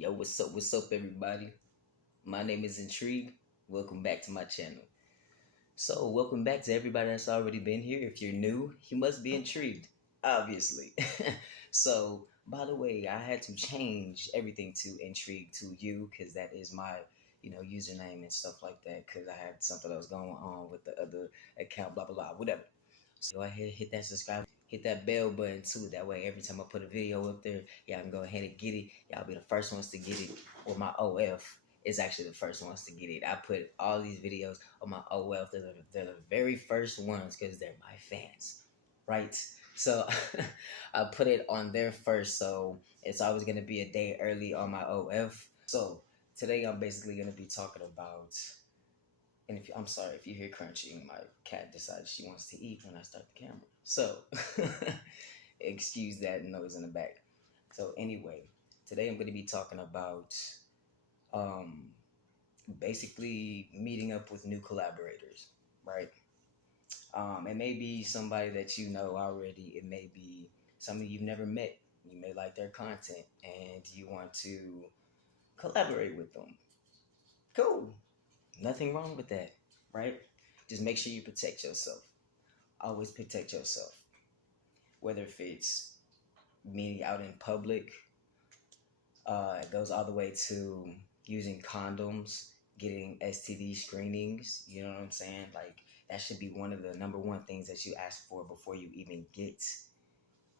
Yo, what's up, everybody? My name is Intrigue. Welcome back to my channel. So, welcome back to everybody that's already been here. If you're new, you must be intrigued, obviously. So, by the way, I had to change everything to Intrigue to you because that is my, username and stuff like that because I had something that was going on with the other account, blah, blah, blah, whatever. So, go ahead, hit that subscribe, hit that bell button too. That way, every time I put a video up there, y'all can go ahead and get it. Y'all be the first ones to get it. Or my OF is actually the first ones to get it. I put all these videos on my OF. They're the very first ones because they're my fans, right? So I put it on there first. So it's always going to be a day early on my OF. So today I'm basically going to be talking about, and I'm sorry if you hear crunching, my cat decides she wants to eat when I start the camera. So excuse that noise in the back. So anyway, today I'm going to be talking about um, basically meeting up with new collaborators, right? It may be somebody that you know already. It may be somebody you've never met. You may like their content and you want to collaborate with them. Cool. Nothing wrong with that, right? Just make sure you protect yourself. Always protect yourself. Whether if it's meeting out in public, it goes all the way to using condoms, getting STD screenings. You know what I'm saying? Like that should be one of the number one things that you ask for before you even get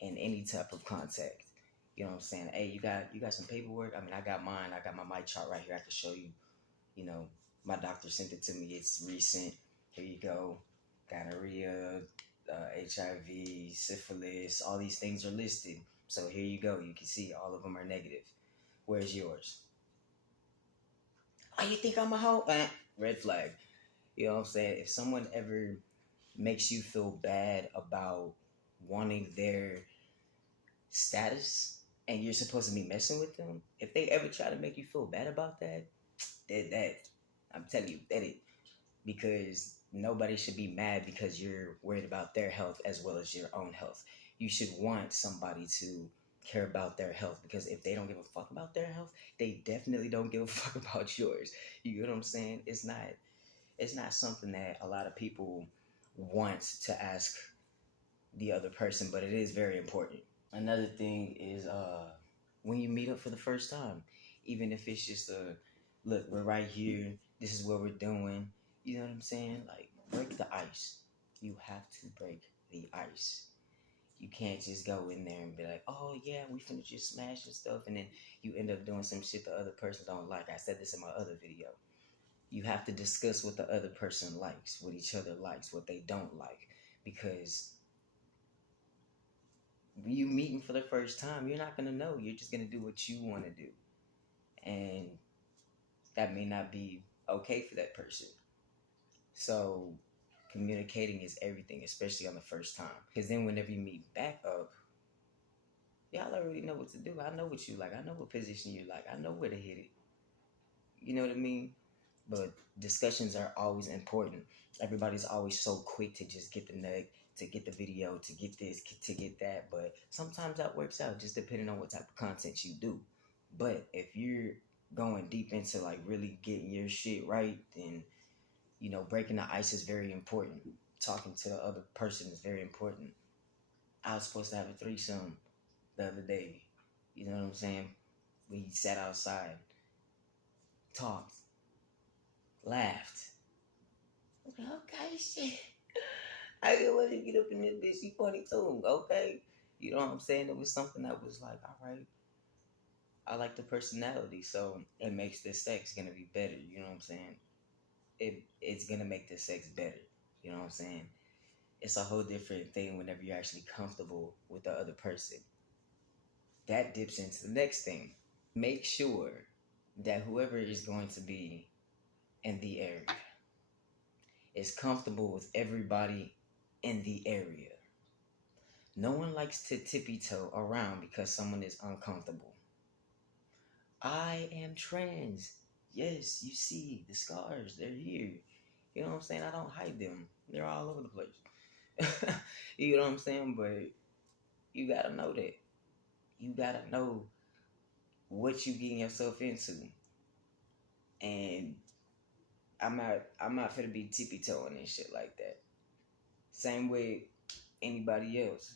in any type of contact. You know what I'm saying? Hey, you got some paperwork? I mean, I got mine. I got my mic chart right here. I can show you. You know, my doctor sent it to me. It's recent. Here you go. Gonorrhea, HIV, syphilis. All these things are listed. So here you go. You can see all of them are negative. Where's yours? Oh, you think I'm a hoe? Red flag. You know what I'm saying? If someone ever makes you feel bad about wanting their status and you're supposed to be messing with them, if they ever try to make you feel bad about that, that I'm telling you, that it. Because nobody should be mad because you're worried about their health as well as your own health. You should want somebody to care about their health because if they don't give a fuck about their health, they definitely don't give a fuck about yours. You know what I'm saying? It's not something that a lot of people want to ask the other person, but it is very important. Another thing is when you meet up for the first time, even if it's just a look, we're right here, this is what we're doing. You know what I'm saying? Like break the ice. You have to break the ice. You can't just go in there and be like, oh yeah, we finna just smash and stuff, and then you end up doing some shit the other person don't like. I said this in my other video. You have to discuss what the other person likes, what each other likes, what they don't like. Because when you meeting for the first time, you're not gonna know. You're just gonna do what you want to do. And that may not be okay for that person. So communicating is everything, especially on the first time. Because then whenever you meet back up, y'all already know what to do. I know what you like. I know what position you like. I know where to hit it. You know what I mean? But discussions are always important. Everybody's always so quick to just get the nug, to get the video, to get this, to get that. But sometimes that works out just depending on what type of content you do. But if you're going deep into like really getting your shit right, then breaking the ice is very important. Talking to the other person is very important. I was supposed to have a threesome the other day. You know what I'm saying? We sat outside, talked, laughed. Okay, shit. I didn't want to get up in this bitch. She funny too. Okay. You know what I'm saying? It was something that was like, all right, I like the personality, so it makes the sex gonna be better. You know what I'm saying? It's gonna make the sex better. You know what I'm saying? It's a whole different thing whenever you're actually comfortable with the other person. That dips into the next thing. Make sure that whoever is going to be in the area is comfortable with everybody in the area. No one likes to tippy-toe around because someone is uncomfortable. I am trans. Yes, you see the scars. They're here. You know what I'm saying? I don't hide them. They're all over the place. You know what I'm saying? But you gotta know that. You gotta know what you getting yourself into. And I'm not finna be tippy toeing and shit like that. Same way anybody else.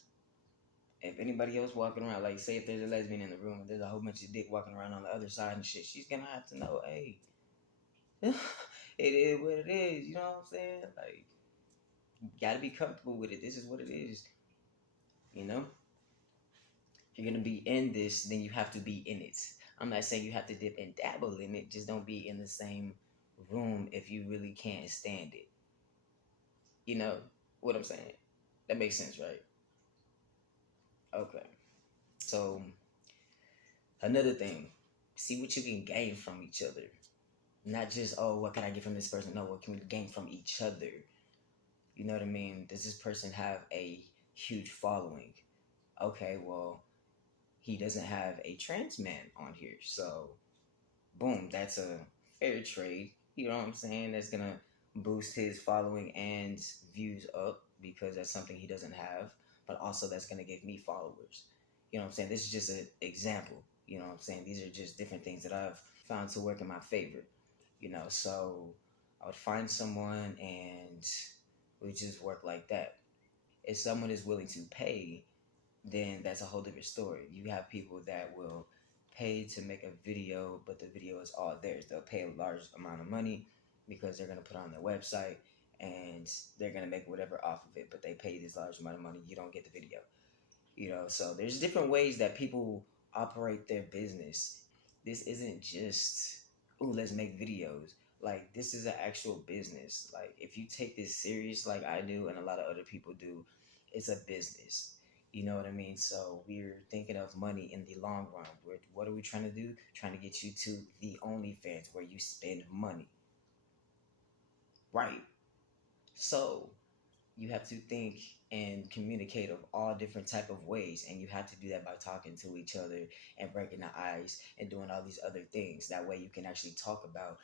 If anybody else walking around, like say if there's a lesbian in the room and there's a whole bunch of dick walking around on the other side and shit, she's gonna have to know, hey, it is what it is, you know what I'm saying? Like, you gotta be comfortable with it. This is what it is. You know? If you're gonna be in this, then you have to be in it. I'm not saying you have to dip and dabble in it, just don't be in the same room if you really can't stand it. You know what I'm saying? That makes sense, right? Okay. So another thing, see what you can gain from each other. Not just, oh, what can I get from this person? No, what can we gain from each other? You know what I mean? Does this person have a huge following? Okay, well, he doesn't have a trans man on here. So, boom, that's a fair trade. You know what I'm saying? That's going to boost his following and views up because that's something he doesn't have. But also, that's going to give me followers. You know what I'm saying? This is just an example. You know what I'm saying? These are just different things that I've found to work in my favor. You know, so I would find someone and we just work like that. If someone is willing to pay, then that's a whole different story. You have people that will pay to make a video, but the video is all theirs. They'll pay a large amount of money because they're going to put it on their website and they're going to make whatever off of it, but they pay this large amount of money. You don't get the video. You know, so there's different ways that people operate their business. This isn't just, oh, let's make videos. Like, this is an actual business. Like, if you take this serious like I do and a lot of other people do, it's a business. You know what I mean? So we're thinking of money in the long run. What are we trying to do? Trying to get you to the OnlyFans where you spend money. Right. So you have to think and communicate of all different type of ways, and you have to do that by talking to each other and breaking the ice and doing all these other things. That way you can actually talk about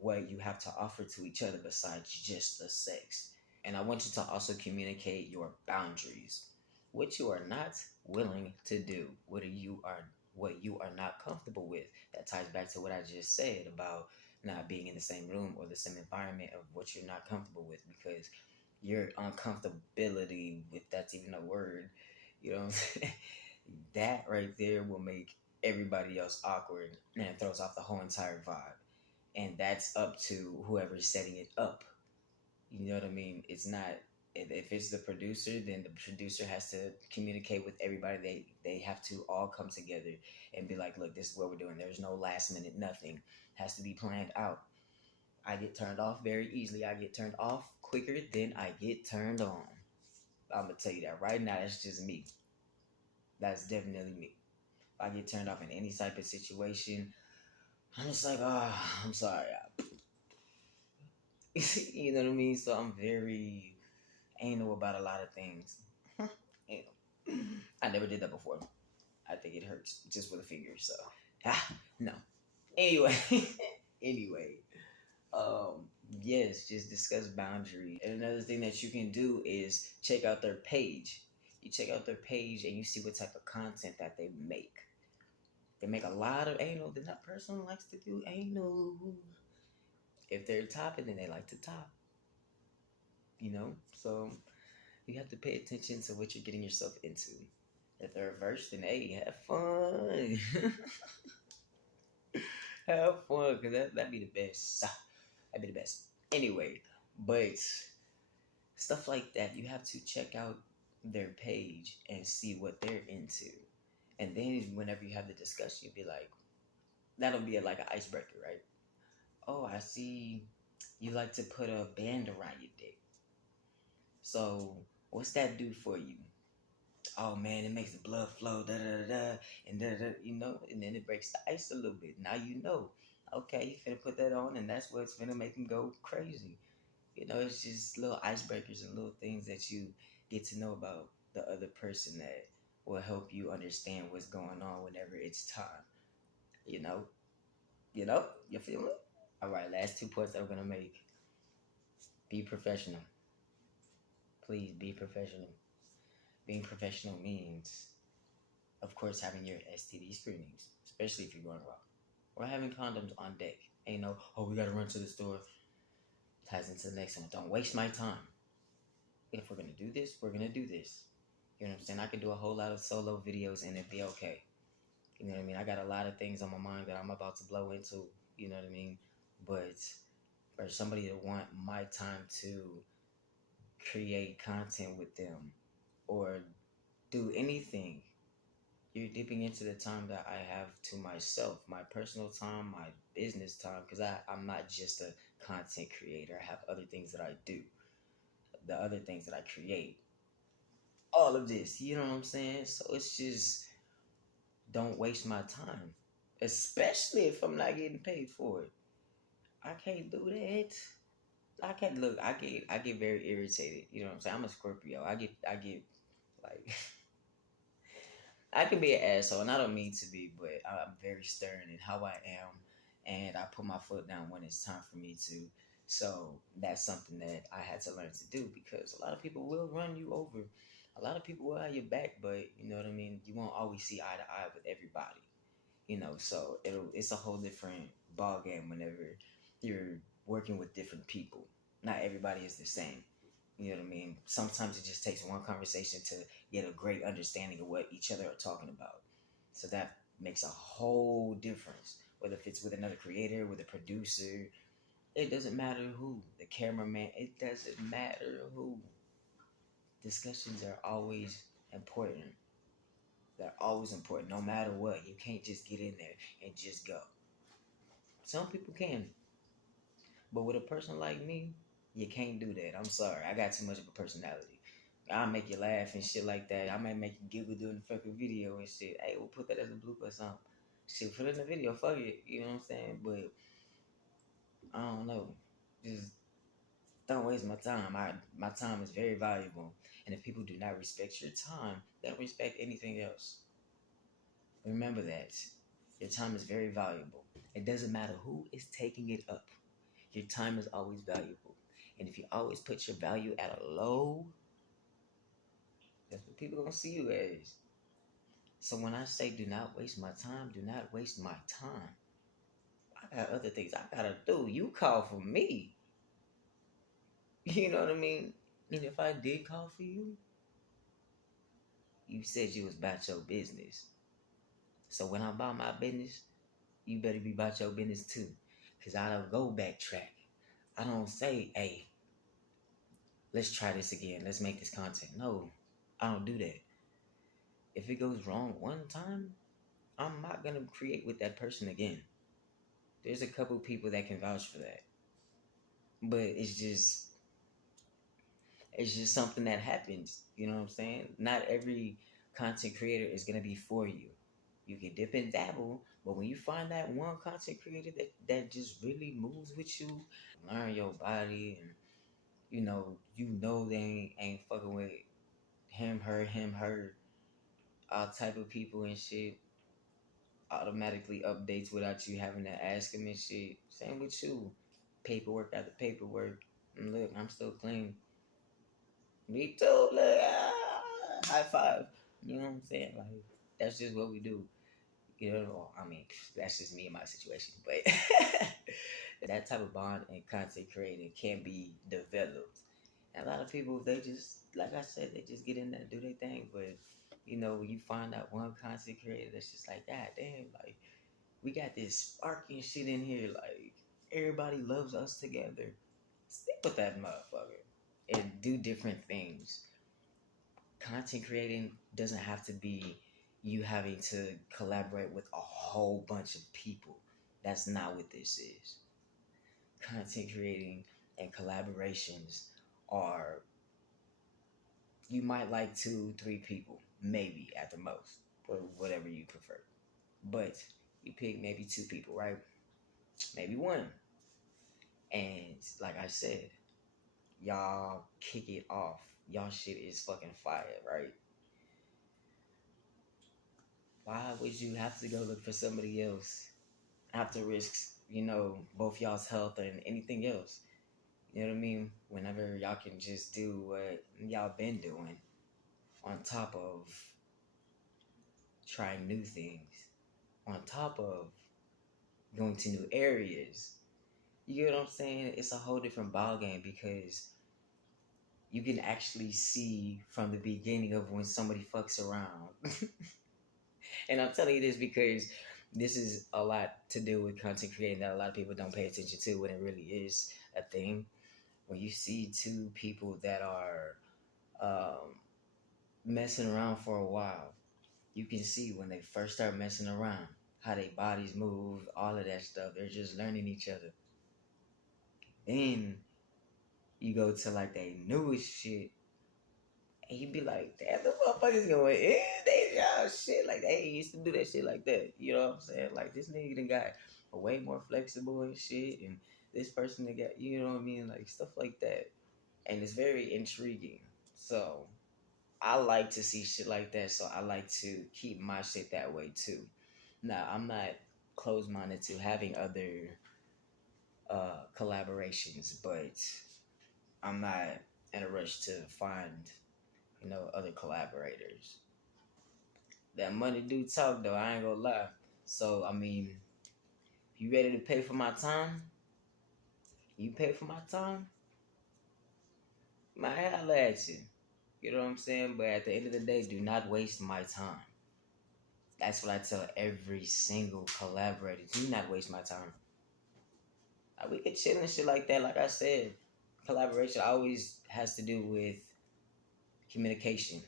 what you have to offer to each other besides just the sex. And I want you to also communicate your boundaries, what you are not willing to do, what you are not comfortable with. That ties back to what I just said about not being in the same room or the same environment of what you're not comfortable with, because your uncomfortability, if that's even a word, you know what I'm saying? That right there will make everybody else awkward and it throws off the whole entire vibe. And that's up to whoever's setting it up. You know what I mean? It's not, if it's the producer, then the producer has to communicate with everybody. They have to all come together and be like, look, this is what we're doing. There's no last minute nothing. It has to be planned out. I get turned off very easily. I get turned off quicker than I get turned on. I'm going to tell you that right now. That's just me. That's definitely me. If I get turned off in any type of situation, I'm just like, oh, I'm sorry. You know what I mean? So I'm very anal about a lot of things. I never did that before. I think it hurts just with a finger. So, no. Anyway, anyway. Yes, just discuss boundaries. And another thing that you can do is check out their page. You check out their page and you see what type of content that they make. They make a lot of anal, then that person likes to do anal. If they're topping, then they like to top. You know? So you have to pay attention to what you're getting yourself into. If they're reversed, then hey, have fun. Have fun, because that'd be the best. That'd be the best. Anyway, but stuff like that, you have to check out their page and see what they're into. And then whenever you have the discussion, you'll be like, that'll be like an icebreaker, right? Oh, I see you like to put a band around your dick. So what's that do for you? Oh man, it makes the blood flow, da da da da, and da da, you know, and then it breaks the ice a little bit. Now you know. Okay, you finna put that on, and that's what's finna make them go crazy. You know, it's just little icebreakers and little things that you get to know about the other person that will help you understand what's going on whenever it's time. You know, you feel it? All right, last 2 points that I'm gonna make. Be professional. Please be professional. Being professional means, of course, having your STD screenings, especially if you're going raw. Or having condoms on deck. Ain't no, oh, we gotta run to the store. Ties into the next one. Don't waste my time. If we're gonna do this, we're gonna do this. You know what I'm saying? I could do a whole lot of solo videos and it'd be okay. You know what I mean? I got a lot of things on my mind that I'm about to blow into. You know what I mean? But for somebody to want my time to create content with them or do anything, you're dipping into the time that I have to myself, my personal time, my business time, because I'm not just a content creator. I have other things that I do, the other things that I create, all of this, you know what I'm saying? So it's just, don't waste my time, especially if I'm not getting paid for it. I can't do that. I can't look. I get very irritated. You know what I'm saying? I'm a Scorpio. I get like I can be an asshole, and I don't mean to be, but I'm very stern in how I am, and I put my foot down when it's time for me to. So that's something that I had to learn to do because a lot of people will run you over. A lot of people will have your back, but you know what I mean. You won't always see eye to eye with everybody. So it's a whole different ball game whenever you're working with different people. Not everybody is the same. You know what I mean? Sometimes it just takes one conversation to get a great understanding of what each other are talking about. So that makes a whole difference. Whether if it's with another creator, with a producer, it doesn't matter who. The cameraman, it doesn't matter who. Discussions are always important. They're always important, no matter what. You can't just get in there and just go. Some people can, but with a person like me, you can't do that. I'm sorry. I got too much of a personality. I'll make you laugh and shit like that. I might make you giggle during the fucking video and shit. Hey, we'll put that as a blooper or something. Shit, put it in the video. Fuck it. You know what I'm saying? But I don't know. Just don't waste my time. My time is very valuable. And if people do not respect your time, they don't respect anything else. Remember that. Your time is very valuable. It doesn't matter who is taking it up. Your time is always valuable. And if you always put your value at a low, that's what people are gonna see you as. So when I say do not waste my time, do not waste my time. I got other things I gotta do. You call for me. You know what I mean? And if I did call for you, you said you was about your business. So when I'm about my business, you better be about your business too. Cause I don't go backtrack. I don't say, hey, let's try this again. Let's make this content. No, I don't do that. If it goes wrong one time, I'm not gonna create with that person again. There's a couple people that can vouch for that. But it's just something that happens. You know what I'm saying? Not every content creator is gonna be for you. You can dip and dabble, but when you find that one content creator that just really moves with you, learn your body, and they ain't fucking with him, her, all type of people and shit. Automatically updates without you having to ask him and shit. Same with you. Paperwork after paperwork. And look, I'm still clean. Me too. Look, high five. You know what I'm saying? Like that's just what we do. I mean, that's just me and my situation. But that type of bond and content creating can be developed. And a lot of people, they just, like I said, they just get in there and do their thing. But when you find that one content creator that's just like, God damn, like we got this sparking shit in here. Like everybody loves us together. Stick with that motherfucker and do different things. Content creating doesn't have to be you having to collaborate with a whole bunch of people. That's not what this is. Content creating and collaborations are, you might like two, three people, maybe at the most, or whatever you prefer. But you pick maybe two people, right? Maybe one. And like I said, y'all kick it off. Y'all shit is fucking fire, right? Why would you have to go look for somebody else? Have to risk, both y'all's health and anything else. You know what I mean? Whenever y'all can just do what y'all been doing on top of trying new things. on top of going to new areas. You get what I'm saying? It's a whole different ball game because you can actually see from the beginning of when somebody fucks around. And I'm telling you this because this is a lot to do with content creating that a lot of people don't pay attention to when it really is a thing. When you see two people that are um, messing around for a while, you can see when they first start messing around how their bodies move, all of that stuff. They're just learning each other. Then you go to like their newest shit, and you be like, damn, the motherfuckers going in, they y'all shit like they ain't used to do that shit like that. You know what I'm saying? Like this nigga done got way more flexible and shit, and this person that got, you know what I mean, like stuff like that, and it's very intriguing. So I like to see shit like that. So I like to keep my shit that way too. Now I'm not closed minded to having other collaborations, but I'm not in a rush to find other collaborators. That money do talk though, I ain't gonna lie. So I mean, if you ready to pay for my time, you pay for my time, might holla at you. You know what I'm saying? But at the end of the day, do not waste my time. That's what I tell every single collaborator. Do not waste my time. We could chill and shit like that. Like I said, collaboration always has to do with communication.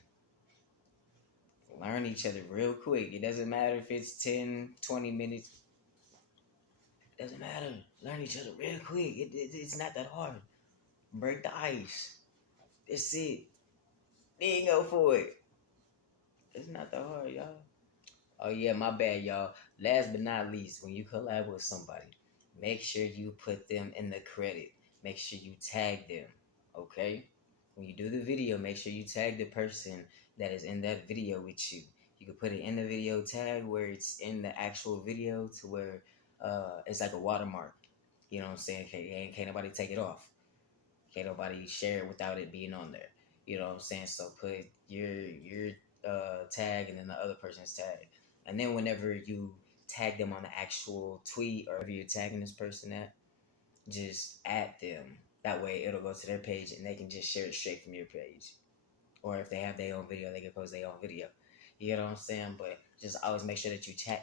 Learn each other real quick. It doesn't matter if it's 10, 20 minutes. It doesn't matter. Learn each other real quick. It's not that hard. Break the ice. That's it. Then go for it. It's not that hard, y'all. Oh yeah, my bad, y'all. Last but not least, when you collab with somebody, make sure you put them in the credit. Make sure you tag them. Okay? When you do the video, make sure you tag the person that is in that video with you. You can put it in the video tag where it's in the actual video to where it's like a watermark. You know what I'm saying? Can't nobody take it off. Can't nobody share it without it being on there. You know what I'm saying? So put your tag and then the other person's tag. And then whenever you tag them on the actual tweet or if you're tagging this person at, just add them. That way it'll go to their page and they can just share it straight from your page. Or if they have their own video, they can post their own video. You know what I'm saying? But just always make sure that you tag.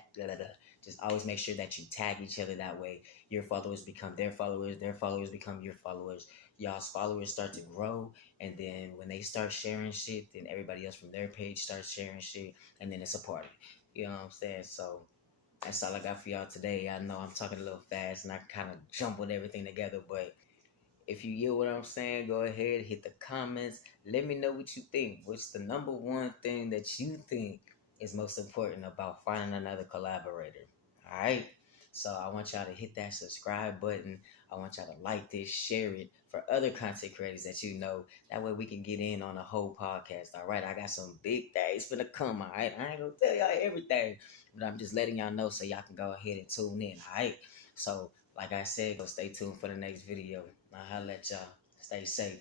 Just always make sure that you tag each other. That way, your followers become their followers become your followers. Y'all's followers start to grow, and then when they start sharing shit, then everybody else from their page starts sharing shit, and then it's a party. You know what I'm saying? So that's all I got for y'all today. I know I'm talking a little fast, and I kind of jumbled everything together, but if you get what I'm saying, go ahead, hit the comments. Let me know what you think. What's the number one thing that you think is most important about finding another collaborator? All right. So I want y'all to hit that subscribe button. I want y'all to like this, share it for other content creators that you know. That way we can get in on the whole podcast. All right. I got some big things for the come. All right. I ain't gonna tell y'all everything, but I'm just letting y'all know so y'all can go ahead and tune in. All right. So like I said, go stay tuned for the next video. I'll holla at y'all. Stay safe.